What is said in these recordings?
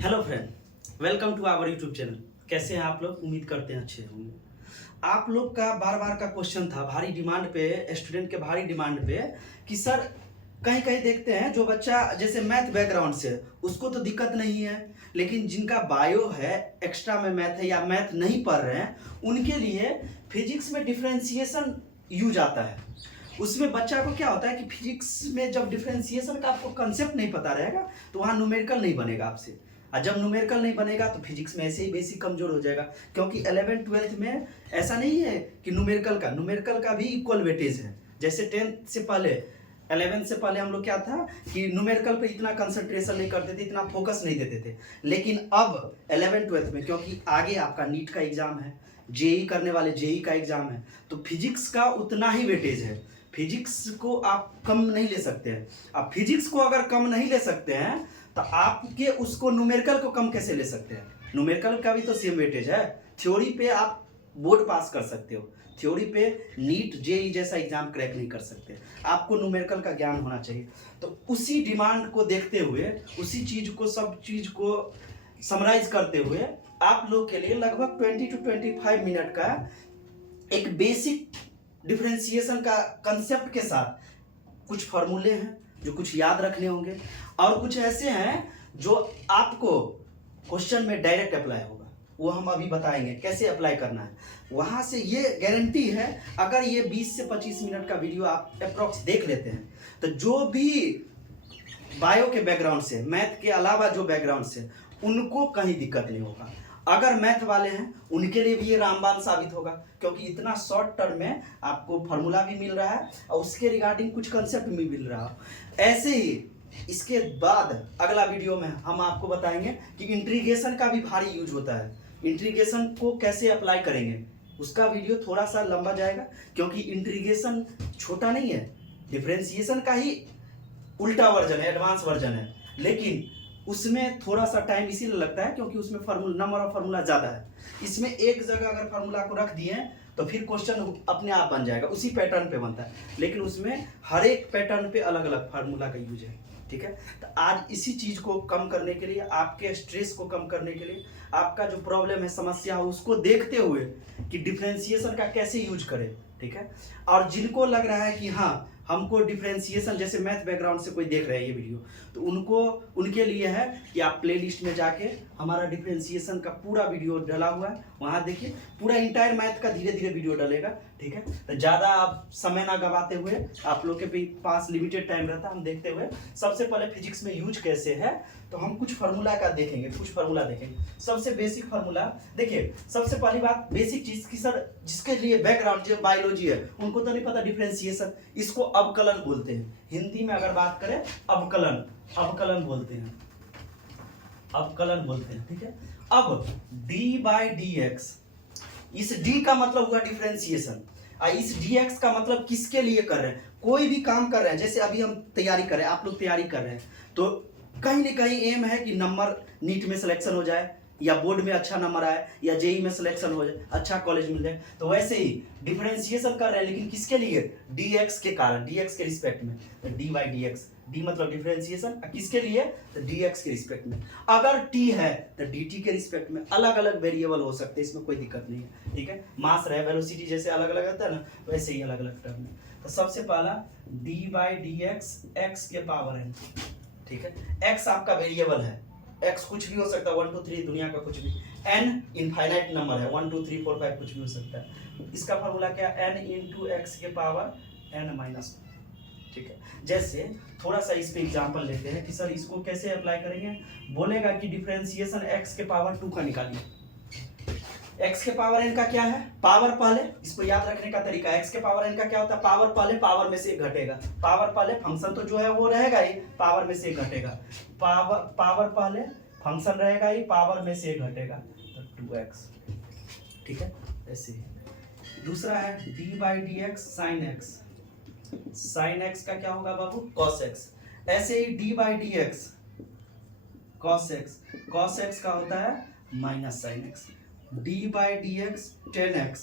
Hello friend, welcome to our YouTube channel. कैसे हैं आप लोग? उम्मीद करते हैं अच्छे होंगे। आप लोग का बार बार का क्वेश्चन था, भारी डिमांड पे, स्टूडेंट के भारी डिमांड पे, कि सर कहीं कहीं देखते हैं जो बच्चा जैसे मैथ बैकग्राउंड से उसको तो दिक्कत नहीं है, लेकिन जिनका बायो है, एक्स्ट्रा में मैथ है या मैथ नहीं पढ़ रहे हैं, उनके लिए फिजिक्स में डिफ्रेंसिएशन यूज आता है। उसमें बच्चा को क्या होता है कि फिजिक्स में जब डिफ्रेंसिएशन का आपको कंसेप्ट नहीं पता रहेगा तो वहाँ न्यूमेरिकल नहीं बनेगा आपसे, और जब न्यूमेरिकल नहीं बनेगा तो फिजिक्स में ऐसे ही बेसिक कमजोर हो जाएगा। क्योंकि 11th-12th में ऐसा नहीं है कि न्यूमेरिकल का भी इक्वल वेटेज है। जैसे 10th से पहले, 11th से पहले हम लोग क्या था कि न्यूमेरिकल पे इतना कंसंट्रेशन नहीं करते थे, इतना फोकस नहीं देते थे। लेकिन अब 11th-12th में, क्योंकि आगे आपका नीट का एग्जाम है, जेई करने वाले जेई का एग्जाम है, तो फिजिक्स का उतना ही वेटेज है। फिजिक्स को आप कम नहीं ले सकते हैं। अब फिजिक्स को अगर कम नहीं ले सकते हैं तो आपके उसको न्यूमेरिकल को कम कैसे ले सकते हैं? न्यूमेरिकल का भी तो सेम वेटेज है। थ्योरी पे आप बोर्ड पास कर सकते हो, थ्योरी पे नीट जेई जैसा एग्जाम क्रैक नहीं कर सकते। आपको न्यूमेरिकल का ज्ञान होना चाहिए। तो उसी डिमांड को देखते हुए, उसी चीज को, सब चीज को समराइज करते हुए आप लोग के लिए लगभग 20 to 25 मिनट का एक बेसिक डिफरेंशिएशन का कंसेप्ट के साथ कुछ फॉर्मूले हैं जो कुछ याद रखने होंगे, और कुछ ऐसे हैं जो आपको क्वेश्चन में डायरेक्ट अप्लाई होगा। वो हम अभी बताएंगे कैसे अप्लाई करना है। वहां से ये गारंटी है, अगर ये 20 से 25 मिनट का वीडियो आप अप्रोक्स देख लेते हैं तो जो भी बायो के बैकग्राउंड से, मैथ के अलावा जो बैकग्राउंड से, उनको कहीं दिक्कत नहीं होगा। अगर मैथ वाले हैं उनके लिए भी ये रामबाण साबित होगा, क्योंकि इतना शॉर्ट टर्म में आपको फार्मूला भी मिल रहा है और उसके रिगार्डिंग कुछ कंसेप्ट भी मिल रहा है। ऐसे ही इसके बाद अगला वीडियो में हम आपको बताएंगे कि इंटीग्रेशन का भी भारी यूज होता है। इंटीग्रेशन को कैसे अप्लाई करेंगे, उसका वीडियो थोड़ा सा लंबा जाएगा, क्योंकि इंटीग्रेशन छोटा नहीं है, डिफरेंशिएशन का ही उल्टा वर्जन है, एडवांस वर्जन है। लेकिन उसमें थोड़ा सा टाइम इसीलिए लगता है क्योंकि उसमें फार्मूला, नंबर ऑफ फार्मूला ज़्यादा है। इसमें एक जगह अगर फार्मूला को रख दिए तो फिर क्वेश्चन अपने आप बन जाएगा, उसी पैटर्न पे बनता है। लेकिन उसमें हर एक पैटर्न पे अलग अलग फार्मूला का यूज है। ठीक है, तो आज इसी चीज को कम करने के लिए, आपके स्ट्रेस को कम करने के लिए, आपका जो प्रॉब्लम है, समस्या हो, उसको देखते हुए कि डिफरेंशिएशन का कैसे यूज करें। ठीक है, और जिनको लग रहा है कि हाँ हमको डिफरेंशिएशन, जैसे मैथ बैकग्राउंड से कोई देख रहे हैं ये वीडियो, तो उनको, उनके लिए है कि आप प्लेलिस्ट में जाके हमारा डिफरेंशिएशन का पूरा वीडियो डला हुआ है, वहाँ देखिए। पूरा इंटायर मैथ का धीरे धीरे वीडियो डलेगा। ठीक है, तो ज़्यादा आप समय ना गवाते हुए, आप लोग के पास लिमिटेड टाइम रहता है, हम देखते हुए सबसे पहले फिजिक्स में यूज कैसे है तो हम कुछ फार्मूला का देखेंगे, कुछ फार्मूला देखेंगे। सबसे बेसिक फार्मूला देखिए। सबसे पहली बात बेसिक चीज की, सर जिसके लिए बैकग्राउंड जो बायोलॉजी है उनको तो नहीं पता डिफरेंशिएशन, इसको अवकलन बोलते हैं। हिंदी में अगर बात करें, अवकलन, अवकलन बोलते हैं, अवकलन बोलते हैं। ठीक है, अब d/dx, इस d का मतलब हुआ डिफरेंशिएशन, और इस dx का मतलब किसके लिए कर रहे हैं? कोई भी काम कर रहे हैं, जैसे अभी हम तैयारी कर रहे हैं, आप लोग तैयारी कर रहे हैं, तो कहीं ना कहीं एम है कि नंबर नीट में सिलेक्शन हो जाए, या बोर्ड में अच्छा नंबर आए, या जेई में सिलेक्शन हो जाए, अच्छा कॉलेज मिल जाए। तो वैसे ही डिफरेंशिएशन कर रहे हैं, लेकिन किसके लिए? dx के कारण, dx के रिस्पेक्ट में। तो d/dx, d मतलब डिफरेंशिएशन, किसके लिए? तो dx के रिस्पेक्ट में। अगर t है तो dt के रिस्पेक्ट में। अलग अलग वेरिएबल हो सकते हैं, इसमें कोई दिक्कत नहीं है। ठीक है, मास रहे, वेलोसिटी जैसे अलग अलग होता है ना, वैसे ही अलग अलग टर्म में। तो सबसे पहला d/dx x के पावर n। ठीक है, x आपका वेरिएबल है, x कुछ भी हो सकता है, 1 2 3 दुनिया का कुछ भी। n इनफाइनाइट नंबर है, 1 2 3 4 5 कुछ भी हो सकता है। इसका फार्मूला क्या? n इंटू एक्स के पावर n-1। ठीक है, जैसे थोड़ा सा इस पे एग्जांपल लेते हैं कि सर इसको कैसे अप्लाई करेंगे। बोलेगा कि डिफरेंशिएशन x के पावर 2 का निकालिए। x के पावर n का क्या है? पावर पहले, इसको याद रखने का तरीका, x के पावर n का क्या होता है? पावर पहले, पावर में से एक घटेगा। पावर पहले, फंक्शन तो जो है वो रहेगा ही, पावर में से एक घटेगा। पावर पहले, फंक्शन रहेगा ही, पावर में से एक घटेगा, तो 2x। ठीक है, ऐसे ही। दूसरा है d/dx sin x। sin x का क्या होगा बाबू? cos x। ऐसे ही d/dx cos x, cos x का होता है minus sin x। d/dx tan x,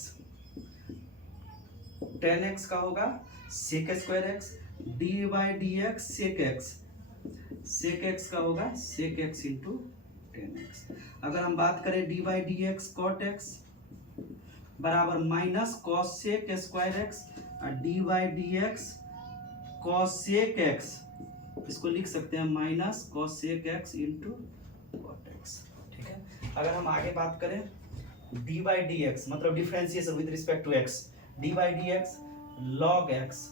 tan x का होगा sec square x। d/dx sec x, sec x का होगा sec x इंटू 10x। अगर हम बात करें D by D X cot X बराबर माइनस कॉसेक स्क्वायर एक्स और D by D X cosec X, इसको लिख सकते हैं minus cosec X into cot X. ठीक है, अगर हम आगे बात करें डी बाई डी एक्स मतलब differentiation with respect to X, D by D X log X,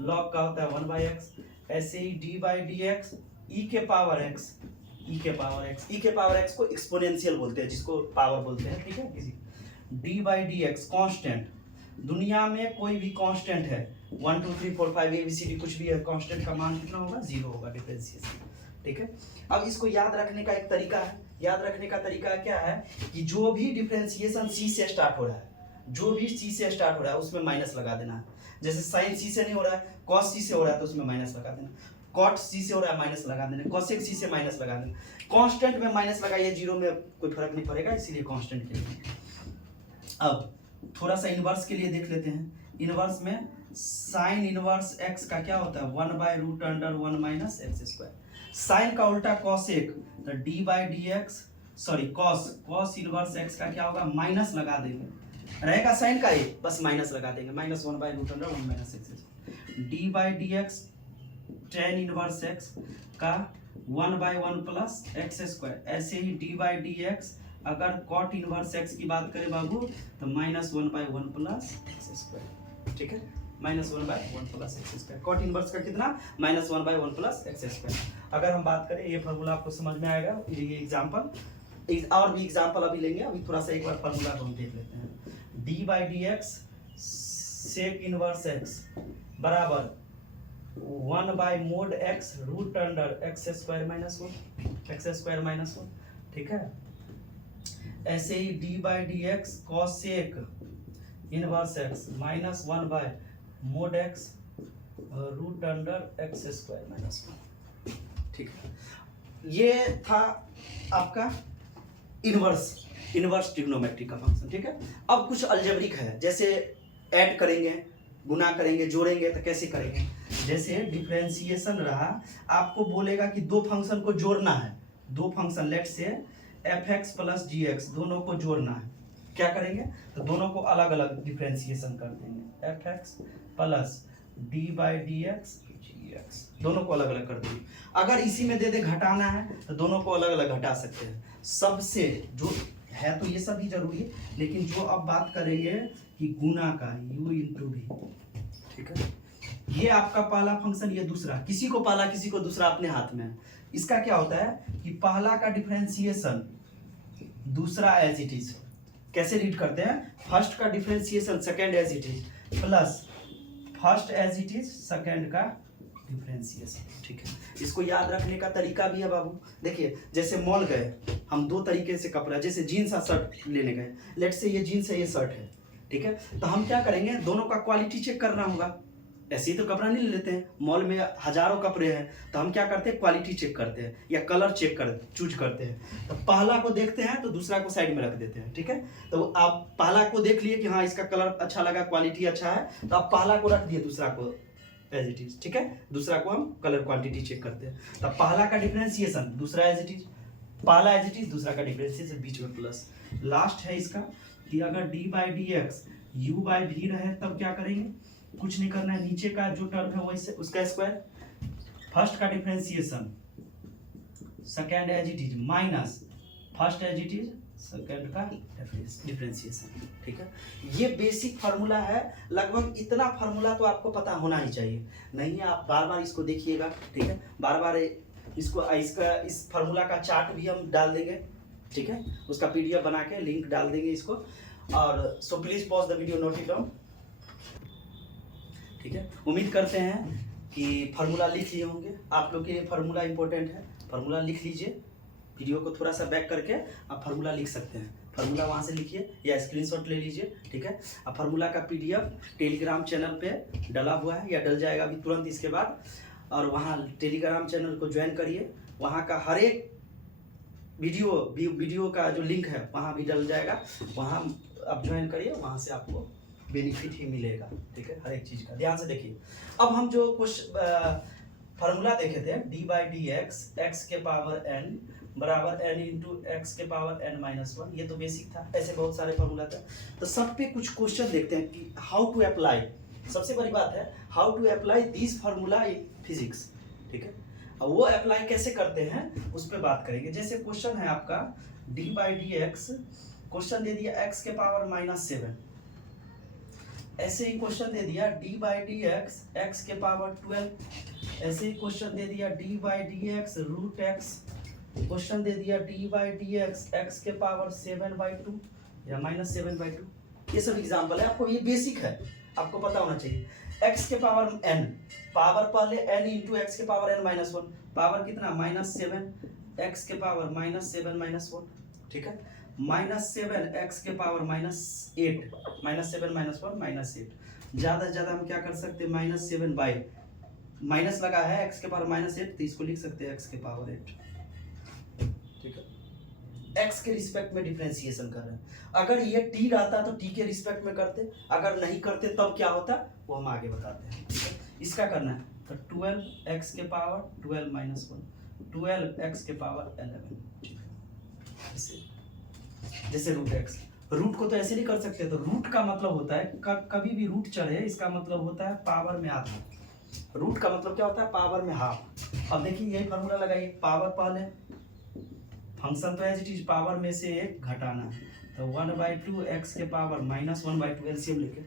log का होता है 1 बाई एक्स, ऐसे ही D by D X E के पावर एक्स, ई के पावर एक्स, ई के पावर एक्स को एक्सपोनेंशियल बोलते हैं जिसको पावर बोलते हैं। ठीक है, किसी D by D x constant, दुनिया में कोई भी कांस्टेंट है 1 2 3 4 5 ABCD कुछ भी है, कांस्टेंट का मान कितना होगा 0 होगा डिफरेंशिएशन। ठीक है, अब इसको याद रखने का एक तरीका है, याद रखने का तरीका क्या है कि जो भी डिफरेंशिएशन C से स्टार्ट हो रहा है, जो भी C से स्टार्ट हो रहा है उसमें माइनस लगा देना है। जैसे साइन C से नहीं हो रहा है, cos C से हो रहा है तो उसमें माइनस लगा देना, cot C से हो रहा है माइनस लगा देना, cosec C से माइनस लगा देना। कांस्टेंट में माइनस लगाइए, जीरो में कोई फर्क नहीं पड़ेगा, इसीलिए कांस्टेंट के लिए। अब थोड़ा सा इनवर्स के लिए देख लेते हैं। इनवर्स में साइन इनवर्स x का क्या होता है 1 by root under 1 minus x square. Sine का उल्टा कॉसेक तो d by D x sorry cos inverse x का क्या होगा माइनस लगा देंगे, रहेगा साइन का एक बस माइनस लगा देंगे, minus 1 by root under 1 minus x. D by D x tan inverse x का 1 बाई 1 प्लस एक्स स्क्वायर। ऐसे ही डी बाई डी एक्स अगर कॉट इनवर्स x की बात करें बाबू तो minus 1 by 1 plus x square. ठीक है, minus 1 by 1 plus x square, cot inverse का कितना minus 1 by 1 plus x square. अगर हम बात करें ये फार्मूला आपको समझ में आएगा, ये एग्जांपल और भी एग्जांपल अभी लेंगे, अभी थोड़ा सा एक बार फार्मूला को हम देख लेते हैं। D by D X sec inverse X बराबर 1 by mod X root under X square minus 1, X square minus 1। ठीक है, ऐसे ही D by D X cosec inverse X minus 1 by mod X root under X square minus 1। ठीक है, ये था आपका इनवर्स ट्रिग्नोमेट्री का फंक्शन। ठीक है, अब कुछ अलजेब्रिक है, जैसे ऐड करेंगे, गुना करेंगे, जोड़ेंगे तो कैसे करेंगे। जैसे डिफरेंशिएशन रहा, आपको बोलेगा कि दो फंक्शन को जोड़ना है, दो फंक्शन लेट से fx प्लस gx दोनों को जोड़ना है, क्या करेंगे तो दोनों को अलग अलग डिफरेंशिएशन कर देंगे, fx plus d by D x gx दोनों को अलग अलग कर देंगे। अगर इसी में दे दे घटाना है तो दोनों को अलग अलग घटा सकते हैं। सबसे जो है तो ये सब ही जरूरी है, लेकिन जो अब बात करेंगे कि गुना का u इंटू v। ठीक है, ये आपका पहला फंक्शन, ये दूसरा, किसी को पहला किसी को दूसरा, अपने हाथ में है। इसका क्या होता है कि पहला का डिफरेंशिएशन दूसरा एज इट इज, कैसे रीड करते हैं, फर्स्ट का differentiation second as it is plus first as it is second का डिफरेंशिएशन। ठीक है, इसको याद रखने का तरीका भी है बाबू। देखिए जैसे मॉल गए हम, दो तरीके से कपड़ा, जैसे जीन्स और शर्ट लेने गए, लेट से ये जीन्स है ये शर्ट है। ठीक है, तो हम क्या करेंगे, दोनों का क्वालिटी चेक करना होगा, ऐसे ही तो कपड़ा नहीं ले लेते हैं, मॉल में हजारों कपड़े हैं, तो हम क्या करते हैं क्वालिटी चेक करते हैं या कलर चूज करते हैं। तो पहला को देखते हैं तो दूसरा को साइड में रख देते हैं। ठीक है, तो आप पहला को देख लिए कि हाँ इसका कलर अच्छा लगा, क्वालिटी अच्छा है, तो आप पहला को रख दिए, दूसरा को एज इट इज। ठीक है, दूसरा को हम कलर क्वांटिटी चेक करते हैं। तो पहला का डिफरेंशिएशन दूसरा एज इट इज, पहला एज इट इज दूसरा का डिफरेंशिएशन बीच में प्लस। लास्ट है इसका कि अगर d by D x u by v रहे तब क्या करेंगे, कुछ नहीं करना है, नीचे का जो टर्म है वही से उसका स्क्वायर, फर्स्ट का differentiation second as it is minus first as it is second का डिफरेंशिएशन। ठीक है, ये बेसिक फार्मूला है, लगभग इतना फार्मूला तो आपको पता होना ही चाहिए, नहीं आप बार बार इसको देखिएगा। ठीक है, बार बार इसका इस फार्मूला का चार्ट भी हम डाल देंगे। ठीक है, उसका PDF बना के लिंक डाल देंगे इसको, और सो please pause the video, note it down. ठीक है, उम्मीद करते हैं कि फार्मूला लिख लिए होंगे, आप लोग के लिए फार्मूला इंपॉर्टेंट है, फार्मूला लिख लीजिए, वीडियो को थोड़ा सा बैक करके आप फार्मूला लिख सकते हैं, फार्मूला वहाँ से लिखिए या स्क्रीनशॉट ले लीजिए। ठीक है, अब फार्मूला का PDF टेलीग्राम चैनल पे डला हुआ है या डल जाएगा अभी तुरंत इसके बाद, और वहाँ टेलीग्राम चैनल को ज्वाइन करिए, वहाँ का हर एक वीडियो का जो लिंक है वहाँ भी डल जाएगा, वहाँ आप ज्वाइन करिए, वहाँ से आपको बेनिफिट ही मिलेगा। ठीक है, हर एक चीज़ का ध्यान से देखिए। अब हम जो कुछ फार्मूला देखे थे, D by D X X के पावर n बराबर n इंटू एक्स के पावर n माइनस वन। ये तो बेसिक था, ऐसे बहुत सारे फॉर्मूला था। तो सब पे कुछ क्वेश्चन देखते हैं कि हाउ टू अप्लाई। सबसे बड़ी बात है how to apply this formula in physics, ठीक है। अब वो अप्लाई कैसे करते हैं उस पर बात करेंगे। जैसे क्वेश्चन है आपका D by D X, question दे दिया एक्स के पावर माइनस 7। ऐसे ही क्वेश्चन दे दिया D by D X X के पावर 12। ऐसे ही क्वेश्चन दे दिया D by D X root X. Question दे दिया D by D X X के पावर 7/2 या -7/2। ये सब एग्जाम्पल है, आपको ये बेसिक है, आपको पता होना चाहिए। एक्स के पावर n, पावर पहले n इंटू एक्स के power n minus one, power कितना -7 एक्स के पावर -7 -1, ठीक है। -7 एक्स के पावर -8, -7 -1 -8। ज़्यादा से ज़्यादा हम क्या कर सकते हैं -7 बाई माइनस लगा है एक्स के पावर -8, तो इसको लिख सकते हैं एक्स के पावर 8, ठीक है। एक्स के रिस्पेक्ट में डिफरेंशिएशन कर रहे हैं। अगर ये टी रहता तो टी के रिस्पेक्ट में करते, अगर नहीं करते तब क्या होता वो हम आगे बताते हैं, ठीक है। इसका करना है तो 12 एक्स के पावर 12 -1, 12 एक्स के पावर 11, ऐसे। जैसे रूट एक्स, रूट को तो ऐसे नहीं कर सकते, तो रूट का मतलब होता है कभी भी रूट चढ़े इसका मतलब होता है पावर में आधा। रूट का मतलब क्या होता है पावर में हाफ। अब देखिए यही फार्मूला लगाइए, पावर पहले फंक्शन तो एज इट इज पावर में से एक घटाना है, तो 1/2 एक्स के पावर -1/2 एलसीएम लेके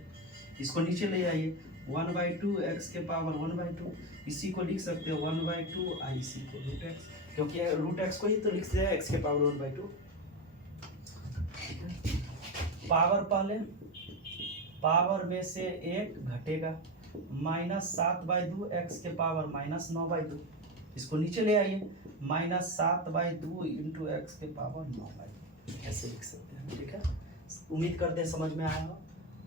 इसको नीचे ले आइए। 1/2 एक्स के पावर 1/2, इसी को लिख सकते हो 1/2 आई, इसी को रूट एक्स, क्योंकि रूट एक्स को ही तो लिख दिया एक्स के पावर 1/2। पावर पहले पावर में से एक घटेगा, -7/2 एक्स के पावर -9/2, इसको नीचे ले आइए -7/2 इंटू एक्स के पावर 9/2, ऐसे लिख सकते हैं, ठीक है। उम्मीद करते हैं समझ में आया हो।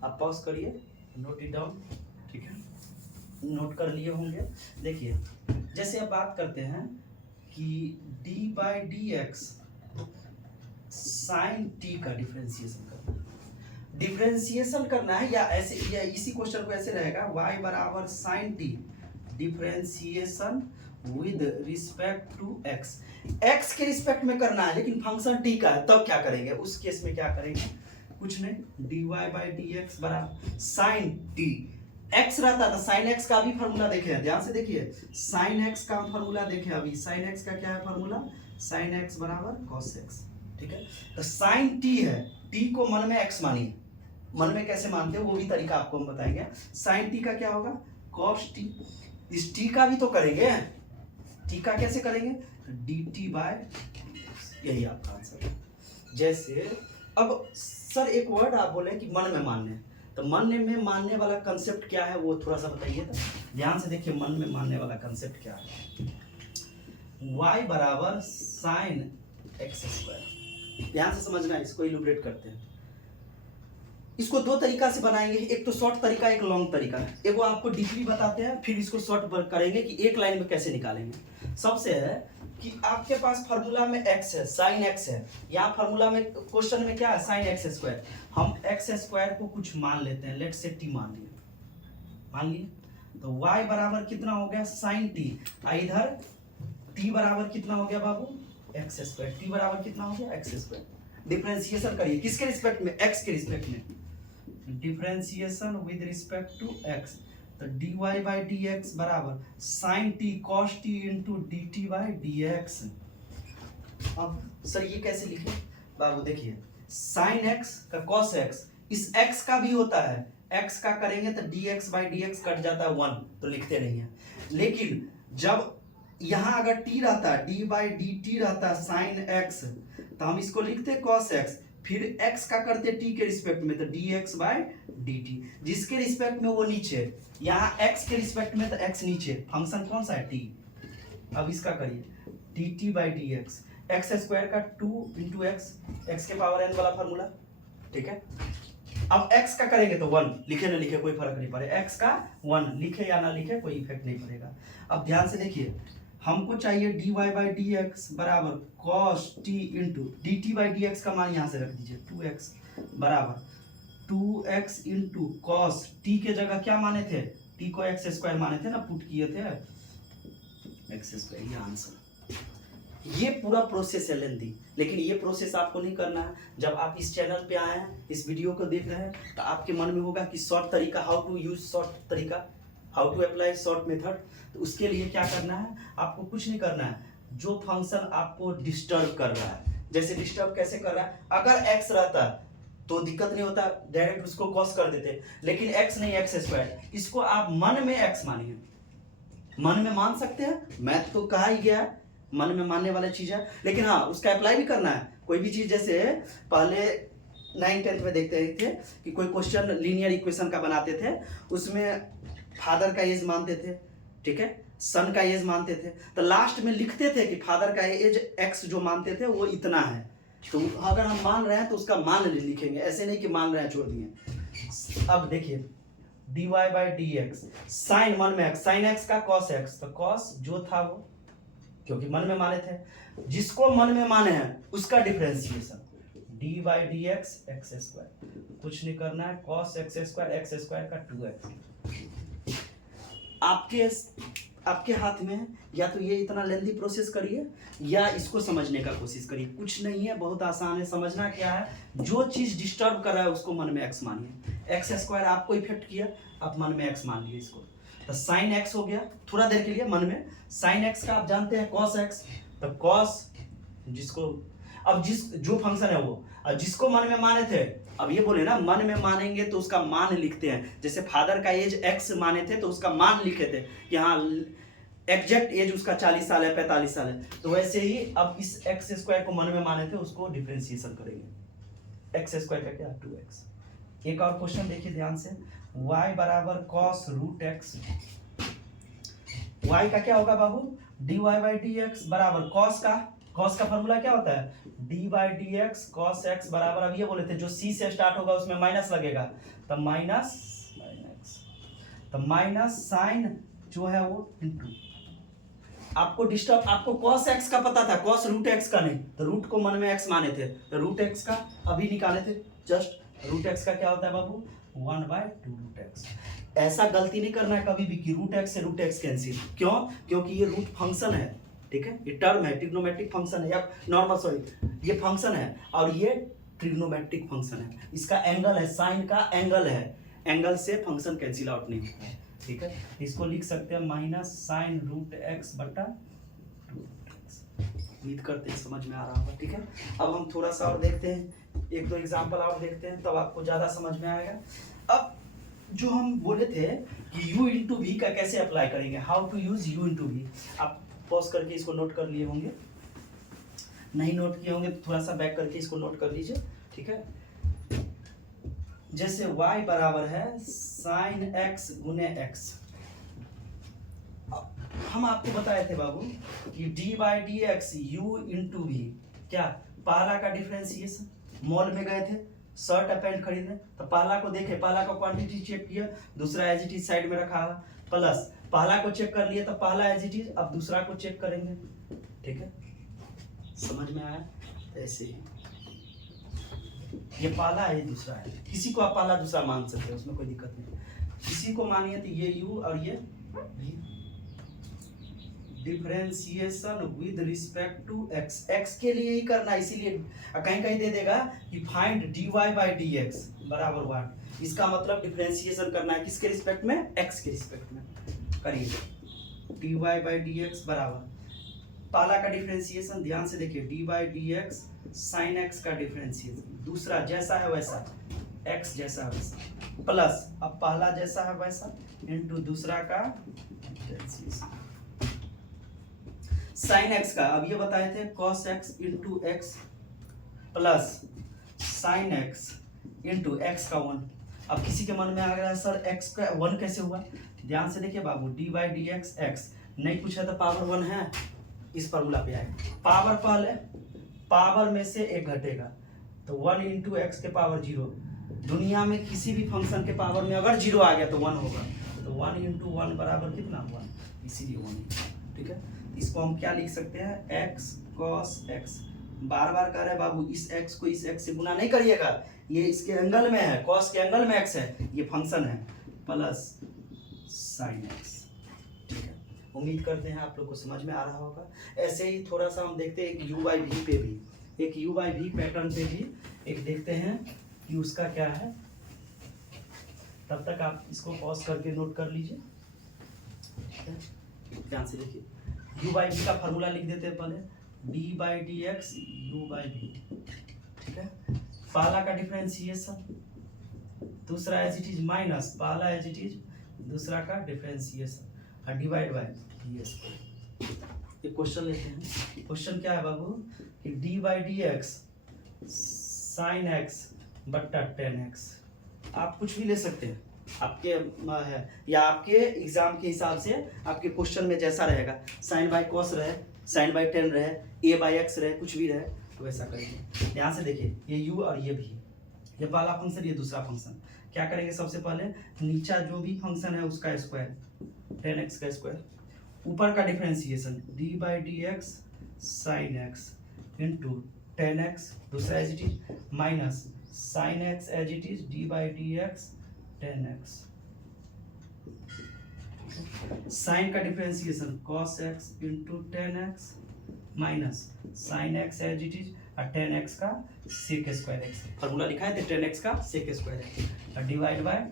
आप पॉज करिए, नोट इट डाउन, ठीक है, नोट कर लिए होंगे। देखिए जैसे अब बात करते हैं कि d by D x sine t का डिफरेंशिएशन करना है। डिफरेंशिएशन करना है या ऐसे, या इसी क्वेश्चन को ऐसे रहेगा y बराबर sine t differentiation with respect to x। x के रिस्पेक्ट में करना है लेकिन फंक्शन t का है, तब क्या करेंगे उस केस में? क्या करेंगे? कुछ नहीं, dy बाई डी एक्स बराबर साइन टी। x रहता था, साइन x का भी फॉर्मूला देखे, ध्यान से देखिए, साइन x का फॉर्मूला देखे अभी। साइन x का क्या है फॉर्मूला? साइन x बराबर कॉस x, ठीक है। तो साइन t है, t को मन में x मानिए। मन में कैसे मानते हो वो भी तरीका आपको हम बताएंगे। साइन टी का क्या होगा? Cos T. इस टी का भी तो करेंगे, टी का कैसे करेंगे? डी टी बाय, यही आपका आंसर है। जैसे अब सर एक वर्ड आप बोले कि मन में मानने, तो मन में मानने वाला कंसेप्ट क्या है वो थोड़ा सा बताइए। तो ध्यान से देखिए मन में मानने वाला कंसेप्ट क्या है। y बराबर साइन एक्स स्क्वायर, ध्यान से समझना है, इसको इलुस्ट्रेट करते हैं। इसको दो तरीका से बनाएंगे, एक तो शॉर्ट तरीका, एक लॉन्ग तरीका है। एक वो आपको डीपली बताते हैं, फिर इसको शॉर्ट करेंगे कि एक लाइन में कैसे निकालेंगे। सबसे है कि आपके पास फार्मूला में x है, साइन x है, यहाँ फार्मूला में क्वेश्चन में क्या है? Sine x square. हम एक्स स्क्वायर को कुछ मान लेते हैं, लेट्स से t मान लिए, तो y बराबर कितना हो गया? Sign t। इधर t बराबर कितना हो गया बाबू? X square. t बराबर कितना हो गया? X square. डिफरेंशिएशन करिए किसके रिस्पेक्ट में? x के रिस्पेक्ट में। Differentiation with respect to x, तो dy बाई डी एक्स बराबर sine t cos t into d t by D x. अब सर ये कैसे लिखे बाबू? देखिए साइन x का कॉस x, इस x का भी होता है, x का करेंगे तो dx by D x cut जाता है 1, तो लिखते नहीं है। लेकिन जब यहाँ अगर t रहता है, d बाई डी टी रहता है साइन x, तो हम इसको लिखते cos x, फिर x का करते t के रिस्पेक्ट में, तो dx बाई dt। जिसके रिस्पेक्ट में वो नीचे, यहाँ x के रिस्पेक्ट में तो x नीचे, फंक्शन कौन सा है? t। अब इसका करिए dt by dx, x square का 2 इंटू एक्स, एक्स के पावर n वाला फार्मूला, ठीक है। अब x का करेंगे तो 1, लिखे ना लिखे कोई फर्क नहीं पड़ेगा, x का 1 लिखे या ना लिखे कोई इफेक्ट नहीं पड़ेगा। अब ध्यान से देखिए, हमको चाहिए dy बाई डी एक्स बराबर cos t into d t by D x का मान यहाँ से रख दीजिए 2x बराबर 2x इंटू कॉस t के जगह क्या माने थे? t को x स्क्वायर माने थे ना, पुट किए थे x स्क्वायर, ये आंसर। ये पूरा प्रोसेस है लेंदी, लेकिन ये प्रोसेस आपको नहीं करना है। जब आप इस चैनल पे आए हैं, इस वीडियो को देख रहे हैं, तो आपके मन में होगा कि शॉर्ट तरीका, हाउ टू यूज शॉर्ट तरीका, how to apply short method. तो उसके लिए क्या करना है, आपको कुछ नहीं करना है। जो फंक्शन आपको डिस्टर्ब कर रहा है, जैसे डिस्टर्ब कैसे कर रहा है, अगर एक्स रहता तो दिक्कत नहीं होता, डायरेक्ट उसको कॉस कर देते, लेकिन एक्स नहीं, एक्स स्क्वायर, इसको आप मन में एक्स मानिए, मन में मान सकते हैं, मैथ तो कहा ही गया है मन में मानने वाला चीज है, लेकिन हाँ उसका अप्लाई भी करना है। कोई भी चीज, जैसे पहले 9th-10th में देखते थे कि कोई क्वेश्चन लीनियर इक्वेशन का बनाते थे, उसमें फादर का एज मानते थे, ठीक है, सन का एज मानते थे, तो लास्ट में लिखते थे कि फादर का एज एक्स जो मानते थे वो इतना है। तो अगर हम मान रहे हैं तो उसका मान लिखेंगे, ऐसे नहीं कि मान रहे हैं छोड़ दिए। अब देखिए dy by D x, sine मन में एक्स, साइन एक्स का कॉस एक्स, तो कॉस जो था वो, क्योंकि मन में माने थे, जिसको मन में माने हैं उसका differentiation, D by D X x square, कुछ नहीं करना है, कॉस एक्स स्क्वायर का 2x। आपके हाथ में है, या तो ये इतना लेंथी प्रोसेस करिए या इसको समझने का कोशिश करिए, कुछ नहीं है, बहुत आसान है। समझना क्या है, जो चीज डिस्टर्ब कर रहा है उसको मन में एक्स मानिए। एक्स स्क्वायर आपको इफेक्ट किया, आप मन में एक्स मान लिए इसको, तो साइन एक्स हो गया थोड़ा देर के लिए मन में। साइन एक्स का आप जानते हैं कॉस एक्स, तो कॉस जिसको, अब जो फंक्शन है वो, अब जिसको मन में माने थे, अब ये बोले ना मन में मानेंगे तो उसका मान लिखते हैं। जैसे फादर का एज एक्स माने थे तो उसका मान लिखे थे कि हाँ एग्जैक्ट एज उसका 40 साल है, 45 साल है, तो वैसे ही अब इस एक्स स्क्वायर को मन में माने थे उसको डिफरेंशिएशन करेंगे, एक्स स्क्वायर का क्या 2x। एक और क्वेश्चन देखिए ध्यान से, y बराबर कॉस रूट एक्स, y का क्या होगा बाबू, dy बाई डी एक्स बराबर कॉस का फॉर्मूला क्या होता है, d by D x cos x बराबर, अब ये बोले थे जो c से स्टार्ट होगा उसमें माइनस लगेगा, तो माइनस साइन जो है वो इंटू, आपको cos x का पता था, cos रूट x का नहीं, तो रूट को मन में x माने थे, तो रूट x का अभी निकाले थे जस्ट। रूट x का क्या होता है बाबू, 1/2 रूट x। ऐसा गलती नहीं करना है कभी भी कि रूट x से रूट x कैंसिल, क्यों, क्योंकि ये रूट फंक्शन है, ठीक है, ये टर्म है, ट्रिग्नोमेट्रिक फंक्शन है, या नॉर्मल सॉरी ये फंक्शन है और ये ट्रिग्नोमेट्रिक फंक्शन है, इसका एंगल है, साइन का एंगल है, एंगल से फंक्शन कैंसिल आउट नहीं होता है, ठीक है। इसको लिख सकते हैं माइनस साइन रूट एक्स बटा 2x। उम्मीद करते हैं समझ में आ रहा होगा, ठीक है। अब हम थोड़ा सा और देखते हैं, एक दो एग्जांपल और देखते हैं, तब आपको ज़्यादा समझ में आएगा। अब जो हम बोले थे कि u इंटू वी का कैसे अप्लाई करेंगे, how to use u into v, आप पॉज करके इसको नोट कर लिए होंगे, नहीं नोट किए होंगे तो थोड़ा सा बैक करके इसको नोट कर लीजिए, ठीक है। जैसे y बराबर है साइन x गुने x, हम आपको बताए थे बाबू कि d by D x u into v, क्या पहला का डिफरेंशिएशन, मॉल में गए थे शर्ट पैंट खरीदने, तो पहला को देखे, पहला का क्वांटिटी चेक किया, दूसरा एज इट इज साइड में रखा हुआ, प्लस पहला को चेक कर लिए तो पहला एज इट इज, अब दूसरा को चेक करेंगे, ठीक है, समझ में आया। ऐसे ही ये पहला है, ये दूसरा है, किसी को आप पहला दूसरा मान सकते हो, उसमें कोई दिक्कत नहीं, किसी को मानिए तो ये u और ये v, differentiation with respect to x, x के लिए ही करना, इसीलिए कहीं कहीं दे देगा कि find dy by D x बराबर 1, इसका मतलब डिफरेंशिएशन करना है किसके रिस्पेक्ट में, x के रिस्पेक्ट में, करिए dy बाई डी एक्स बराबर, पहला का डिफरेंशिएशन ध्यान से देखिए, D by D x sine x का डिफरेंशिएशन, दूसरा जैसा है वैसा, x जैसा है वैसा, प्लस अब पहला जैसा है वैसा इनटू दूसरा का डिफरेंशिएशन, साइन एक्स का अब ये बताए थे cos x into x plus sign X into x का 1। अब किसी के मन में आ गया सर x का 1 कैसे हुआ, ध्यान से देखिए बाबू, D by D X X नहीं पूछा तो पावर 1 है, इस फॉर्मूला पे आएगा, पावर पहले, पावर में से एक घटेगा, तो 1 इंटू एक्स के पावर 0, दुनिया में किसी भी फंक्शन के पावर में अगर 0 आ गया तो 1 होगा, तो 1 इंटू 1 बराबर कितना हुआ, इसीलिए 1, ठीक है। इसको हम क्या लिख सकते हैं, x cos x, बार बार कह रहे हैं बाबू इस x को इस x से गुना नहीं करिएगा, ये इसके एंगल में है, cos के एंगल में x है, ये फंक्शन है, प्लस साइन x, ठीक है। उम्मीद करते हैं आप लोग को समझ में आ रहा होगा। ऐसे ही थोड़ा सा हम देखते हैं एक u बाई वी पे भी, एक u बाई वी पैटर्न पे भी एक देखते हैं कि उसका क्या है। तब तक आप इसको पॉज करके नोट कर लीजिए, ध्यान से देखिए। u बाई वी का फार्मूला लिख देते हैं पहले, d by D x u by v, ठीक है। पहला का डिफरेंशिएशन, दूसरा एज इट इज माइनस पहला एज इट इज, दूसरा का डिफरेंशिएशन और डिवाइड बाय डी स्क्वायर। ये क्वेश्चन लेते हैं। क्वेश्चन क्या है बाबू कि d by D x sine x बट्टा टेन एक्स। आप कुछ भी ले सकते हैं, आपके है या आपके एग्जाम के हिसाब से आपके क्वेश्चन में जैसा रहेगा, साइन बाई कॉस रहे, साइन बाई टेन रहे, ए बाई एक्स रहे, कुछ भी रहे तो वैसा करेंगे। ध्यान से देखिए, ये यू और ये भी, ये पहला फंक्शन, ये दूसरा फंक्शन। क्या करेंगे सबसे पहले, नीचा जो भी फंक्शन है उसका स्क्वायर, टेन एक्स का स्क्वायर, ऊपर का differentiation D by D x sine X into tan X, दूसरा as it is minus sine X as it is D by D x tan X, sine का differentiation cos X into tan X minus sine X as it is और tan X का sec square x. Formula लिखा है तो ten X का sec square X और divide by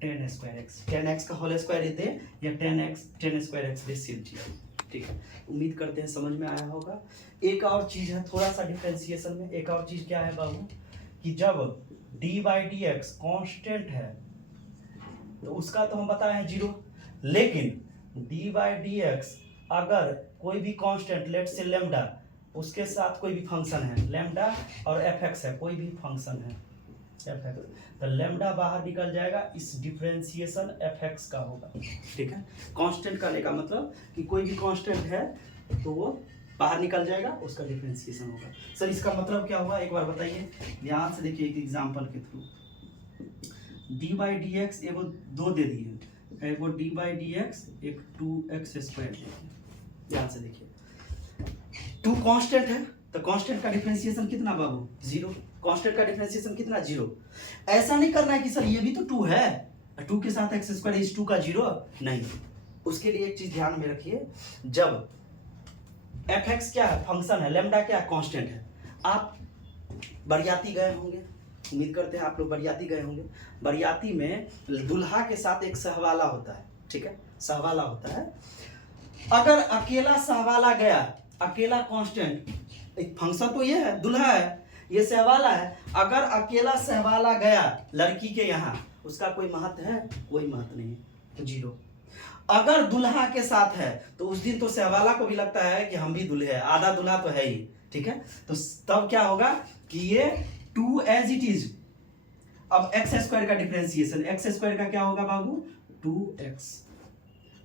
ten square x. Tan X का whole square दे या ten square x दे same चीज, ठीक है। उम्मीद करते हैं समझ में आया होगा। एक और चीज है थोड़ा सा डिफरेंशिएशन में, एक और चीज क्या है बाबू कि जब D by D x constant है तो उसका तो हम बताए हैं जीरो, लेकिन डी बाई डी एक्स अगर कोई भी कांस्टेंट लेट से लैम्डा, उसके साथ कोई भी फंक्शन है लैम्डा और एफ एक्स है, कोई भी फंक्शन है एफ एक्स, तो लैम्डा बाहर निकल जाएगा, इस डिफरेंशिएशन एफ एक्स का होगा, ठीक है। कांस्टेंट करने का मतलब कि कोई भी कांस्टेंट है तो वो बाहर निकल जाएगा, उसका डिफरेंशिएशन होगा। सर इसका मतलब क्या हुआ एक बार बताइए, ध्यान से देखिए एक एग्जांपल के through. D by D x एगो दो दे दिए, एगो डी बाई डी एक्स एक टू एक्स स्क्वायर दे दिए। ध्यान से देखिए, टू कांस्टेंट है तो कांस्टेंट का डिफरेंशिएशन कितना बाबू, जीरो। कांस्टेंट का डिफरेंशिएशन कितना, जीरो। ऐसा नहीं करना है कि सर ये भी तो टू है, टू के साथ एक्स स्क्वायर इज टू का जीरो, नहीं। उसके लिए एक चीज ध्यान में रखिए, जब एफ एक्स क्या है, फंक्शन है, लैम्डा क्या है, कांस्टेंट है। आप बरियाती गए होंगे, उम्मीद करते हैं आप लोग बरियाती गए होंगे। बरियाती में दुल्हा के साथ एक सहवाला होता है, ठीक है, सहवाला होता है। अगर अकेला सहवाला गया, अकेला कांस्टेंट, एक फंक्शन तो ये है, दुल्हा है, ये सहवाला है, अगर अकेला सहवाला गया लड़की के यहाँ, उसका कोई महत्व है, कोई महत्व नहीं है, तो जीरो। अगर दुल्हा के साथ है तो उस दिन तो सहवाला को भी लगता है कि हम भी दुल्हे हैं, आधा दुल्हा तो है ही, ठीक है। तो तब क्या होगा कि ये टू एज इट इज, अब एक्स स्क्वायर का डिफरेंशिएशन, एक्स स्क्वायर का क्या होगा बाबू, टू एक्स,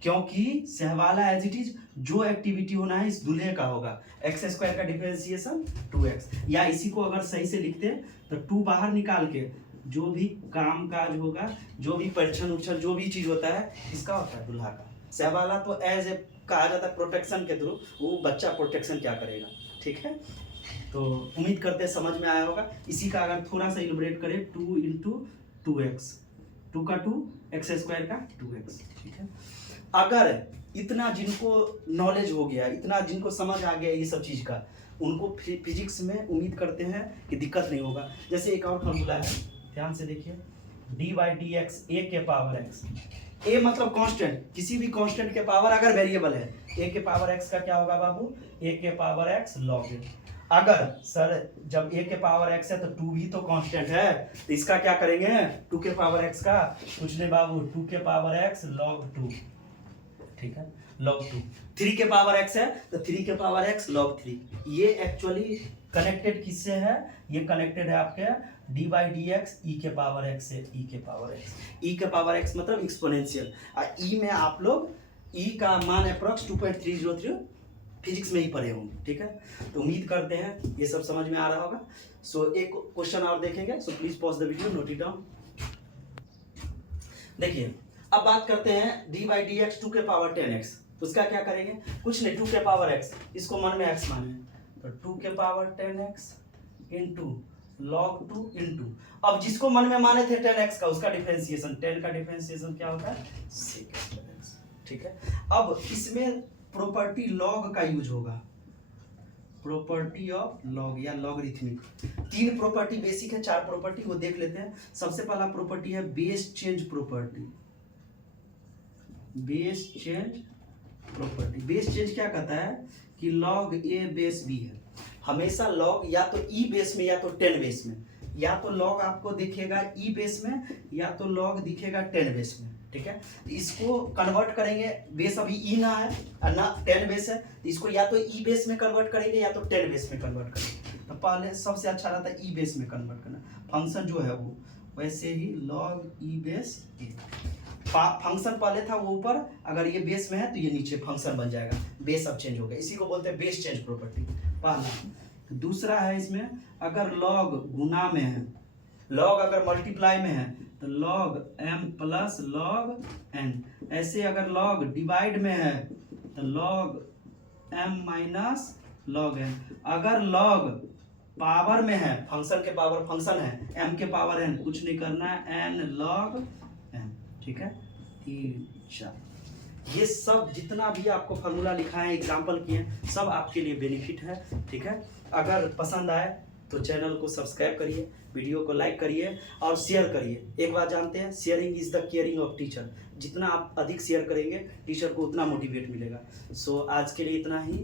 क्योंकि सहवाला एज इट इज जो एक्टिविटी होना है इस दूल्हे का होगा, एक्स स्क्वायर का डिफरेंशिएशन टू एक्स। या इसी को अगर सही से लिखते हैं तो टू बाहर निकाल के जो भी काम काज होगा, जो भी परीक्षण उक्षण जो भी चीज होता है, इसका होता है दुल्हा का। सहवाला तो एज ए कहा जाता है प्रोटेक्शन के थ्रू, वो बच्चा प्रोटेक्शन क्या करेगा, ठीक है। तो उम्मीद करते हैं समझ में आया होगा। इसी का अगर थोड़ा सा इलबरेट करें, two into two x, two का टू, एक्स स्क्वायर का टू एक्स, ठीक है। अगर इतना जिनको नॉलेज हो गया, इतना जिनको समझ आ गया ये सब चीज़ का, उनको फिजिक्स में उम्मीद करते हैं कि दिक्कत नहीं होगा। जैसे एक और फॉर्मूला है, ध्यान से देखिए, डी बाई डी एक्स ए के पावर एक्स, ए मतलब कांस्टेंट, किसी भी कांस्टेंट के पावर अगर वेरिएबल है, ए के पावर एक्स का क्या होगा बाबू, ए के पावर एक्स लॉग ए। अगर सर जब ए के पावर एक्स है तो टू भी तो कांस्टेंट है, तो इसका क्या करेंगे, टू के पावर एक्स का कुछ नहीं बाबू, टू के पावर एक्स लॉग टू, ठीक है, लॉग टू। थ्री के पावर एक्स है तो थ्री के पावर एक्स लॉग थ्री। ये एक्चुअली कनेक्टेड किससे है, ये कनेक्टेड है आपके D by D X E के पावर एक्स से, ई के पावर एक्स। ई के पावर एक्स मतलब एक्सपोनेंशियल, और ई में आप लोग ई का मान अप्रॉक्स 2.303 फिजिक्स में ही पढ़े होंगे, ठीक है। तो उम्मीद करते हैं ये सब समझ में आ रहा होगा। सो एक क्वेश्चन और देखेंगे, so please pause the video, note it down. देखिए अब बात करते हैं D by D x two के पावर 10x, उसका क्या करेंगे, कुछ नहीं, टू के पावर x, इसको मन में x माने, तो टू के power 10x into log two into, अब जिसको मन में माने थे 10x का, उसका डिफरेंशिएशन, 10 का डिफरेंशिएशन क्या होता है, sec x, ठीक है। अब इसमें प्रॉपर्टी लॉग का यूज होगा, प्रॉपर्टी ऑफ लॉग या लॉगरिथमिक। 3 प्रॉपर्टी बेसिक है, 4 प्रॉपर्टी वो देख लेते हैं। सबसे पहला प्रॉपर्टी है base change property. Base change property, base change क्या कहता है कि लॉग ए बेस बी है, हमेशा लॉग या तो ई बेस में या तो 10 बेस में, या तो लॉग आपको दिखेगा ई बेस में या तो लॉग दिखेगा 10 बेस में, ठीक है। इसको कन्वर्ट करेंगे, बेस अभी ई ना है और ना 10 बेस है, तो इसको या तो ई बेस में कन्वर्ट करेंगे या तो 10 बेस में कन्वर्ट करेंगे। तो पहले सबसे अच्छा रहता है ई बेस में कन्वर्ट करना, फंक्शन जो है वो वैसे ही लॉग ई बेस ए। फंक्शन पहले था वो ऊपर, अगर ये बेस में है तो ये नीचे फंक्शन बन जाएगा, बेस अब चेंज हो गया, इसी को बोलते हैं बेस चेंज प्रॉपर्टी, पहला। दूसरा है इसमें अगर लॉग गुना में है, लॉग अगर मल्टीप्लाई में है तो log m plus log n, ऐसे अगर लॉग डिवाइड में है तो log m minus log n, अगर लॉग पावर में है, फंक्शन के पावर फंक्शन है, m के पावर n, कुछ नहीं करना है, n लॉग n, ठीक है। 3 4 ये सब जितना भी आपको फार्मूला लिखा है, एग्जाम्पल किए हैं, सब आपके लिए बेनिफिट है, ठीक है। अगर पसंद आए तो चैनल को सब्सक्राइब करिए, वीडियो को लाइक करिए और शेयर करिए। एक बात जानते हैं, sharing is the caring of teacher, जितना आप अधिक शेयर करेंगे टीचर को उतना मोटिवेट मिलेगा। सो आज के लिए इतना ही,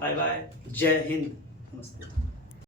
बाय बाय, जय हिंद, नमस्ते।